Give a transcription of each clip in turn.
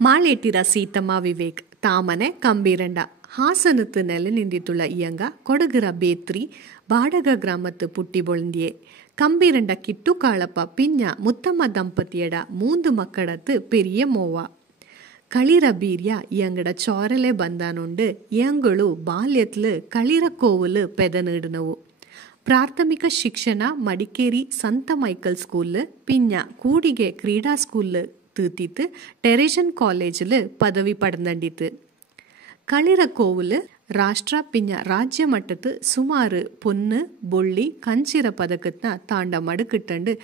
മാളേട്ടിര സീതമ്മ വിവേക് താമനെ കമ്പീരണ്ട ಹಾಸನത്ത് ನೆಲೆ ನಿಂದಿತುಳ್ಳ ಇಯಂಗ ಕೊಡಗರ ಬೇತ್ರಿ ಬಾಡಗ ಗ್ರಾಮತ್ತು ಪುಟ್ಟಿ ಬೊಳಂದಿಯೇ ಕಂಬೀರಂಡ ಕಿಟ್ಟು ಕಾಳಪ್ಪ ಪಿಂಜ ಮುತ್ತಮ್ಮ ದಂಪತಿಯಡ 3 ಮಕ್ಕಳತ್ತು ಪೆರಿಯ ಮೋವ களிர ಬೀರ್ಯ ಇಯಂಗಡ ಚೋರಲೆ ಬಂದಾನುಂಡು ಇಯಂಗಳು ಬಾಲ್ಯತ್ಲು களிರ ಕೋವುಲು ಪೆದ ನೀಡಿನವು. ಪ್ರಾಥಮಿಕ ಶಿಕ್ಷಣ ಮಡಿಕೇರಿ ಸಂತ ಮೈಕಲ್ ಸ್ಕೂಲ್ ಪಿಂಜ ಕೂಡಿಗೆ ಕ್ರೀಡಾ ಸ್ಕೂಲ್ തീർത്തിട്ട് ടെറേഷൻ കോളേജിൽ പദവി പടന്നിട്ട് കളിറ കോവില് രാഷ്ട്ര പിന്നെ രാജ്യമട്ടത്ത് സുമാറ് പൊന്ന് ബൊള്ളി ಕಂಚಿರ ಪದಕತ್ನ ತಾಂಡ ಮಡಕಿಟ್ಟಂಡು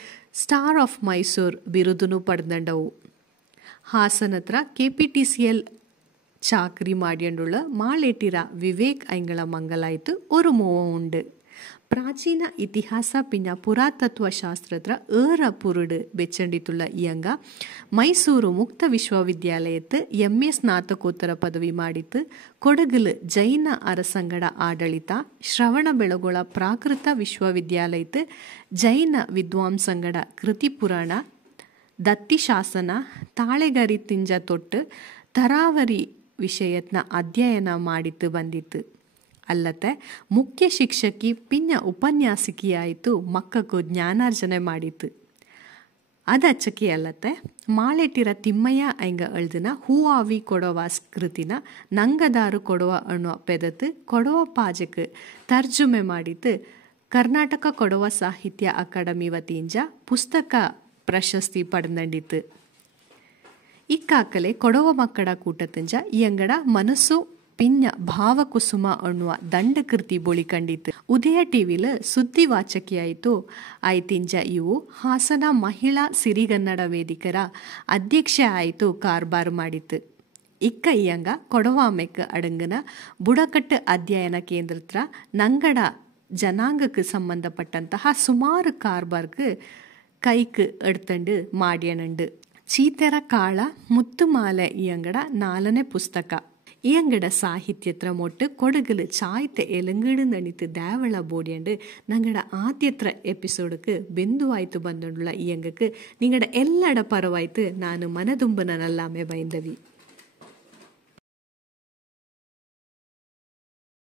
star of Mysore ಬಿರುದುನು ಪಡೆದಂಡವು. ಹಾಸನತ್ರ KPTCL ಚಾಕ್ರಿ ಮಾಡಿಯಂಡುಳ್ಳ ಮಾಳೇಟಿರ Vivek ಐಂಗಳ ಮಂಗಲಾಯ್ತು ഒരു മോവ ഉണ്ട്. ಪ್ರಾಚೀನ ಇತಿಹಾಸ ಪಿನ್ನ ಪುರಾತತ್ವ ಶಾಸ್ತ್ರತ್ರ ಪುರುಡು ಬೆಚ್ಚಂಡಿತುಳ್ಳ ಇಯಂಗ ಮೈಸೂರು ಮುಕ್ತ ವಿಶ್ವವಿದ್ಯಾಲಯത്ത് MA ಸ್ನಾತಕೋತ್ತರ ಪದವಿ ಮಾಡಿತ್ತು. ಕೊಡಗಲು ಜೈನ ಅರಸಂಗಡ ಆಡಳಿತ ಶ್ರವಣ ಬೆಳಗೊಳ ಪ್ರಾಕೃತ ವಿಶ್ವವಿದ್ಯಾಲಯത്ത് ಜೈನ ವಿದ್ವಾಂಸಂಗಡ ಕೃತಿ ಪುರಾಣ ದತ್ತಿ ಶಾಸನ ತಾಳೆಗರಿ ತಿಂಜ ತೊಟ್ಟು ತರಾವರಿ ವಿಷಯತ್ನ ಅಧ್ಯಯನ ಮಾಡಿತ್ತು ಬಂದಿತ್ತು. ಅಲ್ಲದೆ ಮುಖ್ಯ ಶಿಕ್ಷಕಿ ಪಿನ್ನ ಉಪನ್ಯಾಸಕಿಯಾಯಿತು ಮಕ್ಕಕ್ಕೂ ಜ್ಞಾನಾರ್ಜನೆ ಮಾಡಿತ್ತು. ಅದಚ್ಚಕಿ ಅಲ್ಲತ್ತೆ ಮಾಳೇಟಿರ ತಿಮ್ಮಯ್ಯ ಐಂಗ ಎಳ್ದಿನ ಹೂವಾವಿ ಕೊಡವ ಕೃತಿನ ನಂಗದಾರು ಕೊಡವ ಅನ್ನೋ ಪೆದತ್ತು ಕೊಡವ ಪಾಜಕ್ಕೆ ತರ್ಜುಮೆ ಮಾಡಿತ್ತು. ಕರ್ನಾಟಕ ಕೊಡವ ಸಾಹಿತ್ಯ ಅಕಾಡೆಮಿ ವತಿಯಿಂದ ಪುಸ್ತಕ ಪ್ರಶಸ್ತಿ ಪಡೆದಂಡಿತ್ತು. ಇಕ್ಕಾಕಲೆ ಕೊಡವ ಮಕ್ಕಳ ಕೂಟತಿಂಜ ಇಯಂಗಡ ಮನಸ್ಸು ಪಿನ್ನ ಭಾವಕುಸುಮ ಅನ್ನುವ ದಂಡಕೃತಿ ಬೊಳಿ ಕಂಡಿತ್ತು. ಉದಯ ಟಿವಿಲ್ ಸುದ್ದಿ ವಾಚಕಿಯಾಯಿತು ಆಯ್ತಿಂಜ ಇವು ಹಾಸನ ಮಹಿಳಾ ಸಿರಿಗನ್ನಡ ವೇದಿಕರ ಅಧ್ಯಕ್ಷೆ ಆಯಿತು ಕಾರ್ಬಾರ್ ಮಾಡಿತ್ತು. ಇಕ್ಕ ಇಯಂಗ ಕೊಡವಾಮೆಕ್ ಅಡಂಗನ ಬುಡಕಟ್ಟು ಅಧ್ಯಯನ ಕೇಂದ್ರತ್ರ ನಂಗಡ ಜನಾಂಗಕ್ಕೆ ಸಂಬಂಧಪಟ್ಟಂತಹ ಸುಮಾರು ಕಾರ್ಬಾರ್ಗೆ ಕೈക്ക് ಎಡ್ತಂಡು ಮಾಡಿಯನಂಡು. ಚೀತೆರ ಕಾಳ ಮುತ್ತುಮಾಲೆ ಇಯಂಗಡ 4ನೇ ಪುಸ್ತಕ. ഇയങ്കട സാഹിത്യത്ര മൊട്ട് കൊടകല് ചായത്തെ എലങ്കീട് നണിത്ത് ദേവള ബോഡിയണ്ട് ഞങ്ങളുടെ ആദ്യത്തെ എപ്പിസോഡക്ക് ബന്ധുവായിട്ട് ബന്ധമുള്ള ഇയങ്കക്ക് നിങ്ങളുടെ എല്ലാട പരവായിട്ട് ನಾನು ಮನದುಂಬನ ನಲ್ಲಾಮೆ ಬೈಂದವಿ.